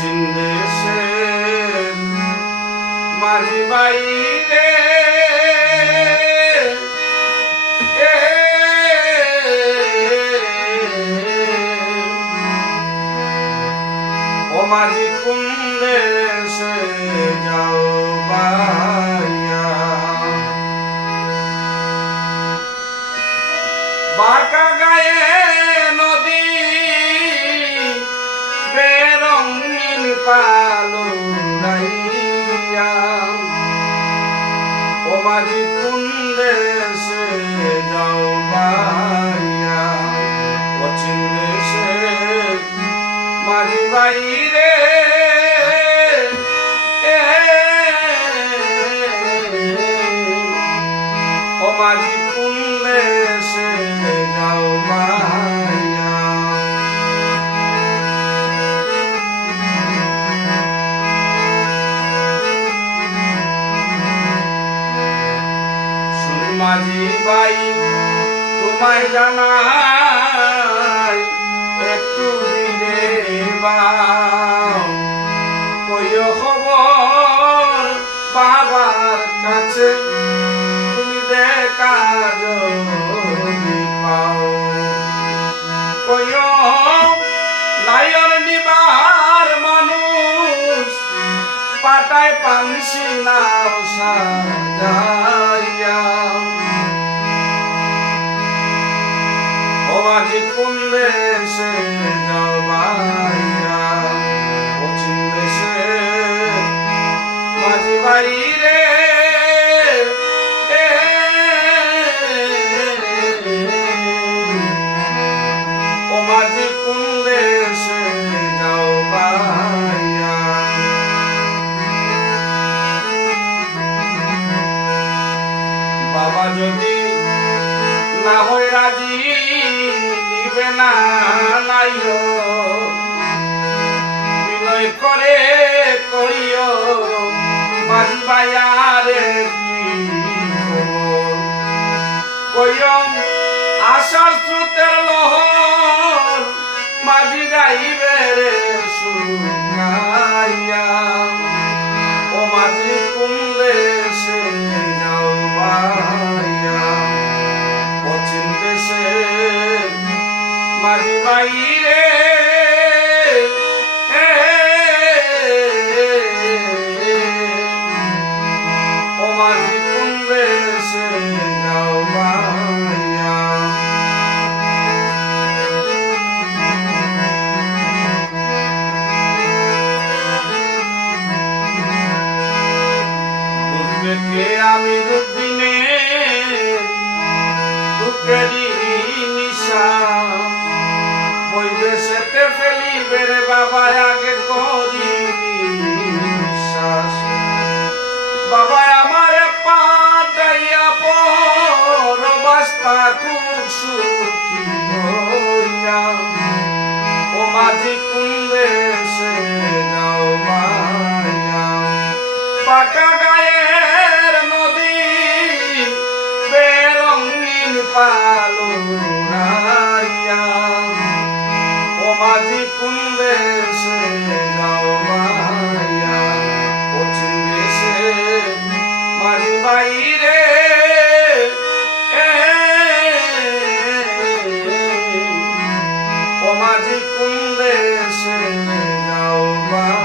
অচিন দেশে মাঝি বাইরে ও মাঝি কোন দেশে যাও বাইয়া বাঁকা গায়ে নদী বেরঙিন পালুরাইয়া ও মাঝি কোন দেশে যাও বাইয়া অচিন দেশে মাঝি বাইরে ও মাঝি কোন দেশে যাও বাইয়া শুন মাঝি ভাই তোমায় জানাই একটু দিলে বাও কইও খবর বাবার কাছে তুমি দেখা যদি পাও কইও লায়র নিবার মানুষ পাটায় পানসি নাও সাজাইয়া ও মাঝি কোন দেশে যাও বাইয়া অচিন দেশে মাঝি বাইরে ও মাঝি কোন দেশে যাও বাইয়া বাবা যদি না হয় রাজি নিবে না নাইও বিনয় করে কইও মাঝি ভাইয়ারে কি খবর কইও আশার স্রোতের লহর মাঝি যাইবে রে শুকাইয়া ও মাঝি কোন দেশে যাও বাইয়া অচিন দেশে মাঝি বাইরে ও মাঝি কোন দেশে যাও বাইয়া বুঝবে কে আমি রুদ্দিনে দুঃখেরই নিশাস ওই দেশেতে ফেলিবে রে বাবা আগে করি বিশ্বাস বাবা আমারে পাঠাইয়া পরবাস্তা খুব সুখী হইয়া ও মাঝি কোন দেশে যাও বাইয়া পাকা গায়ের নদী বেরঙিন পালুরাইয়া ও মাঝি কোন দেশে যাও বাইয়া অচিন দেশে মাঝি বাইরে ও মাঝি কোন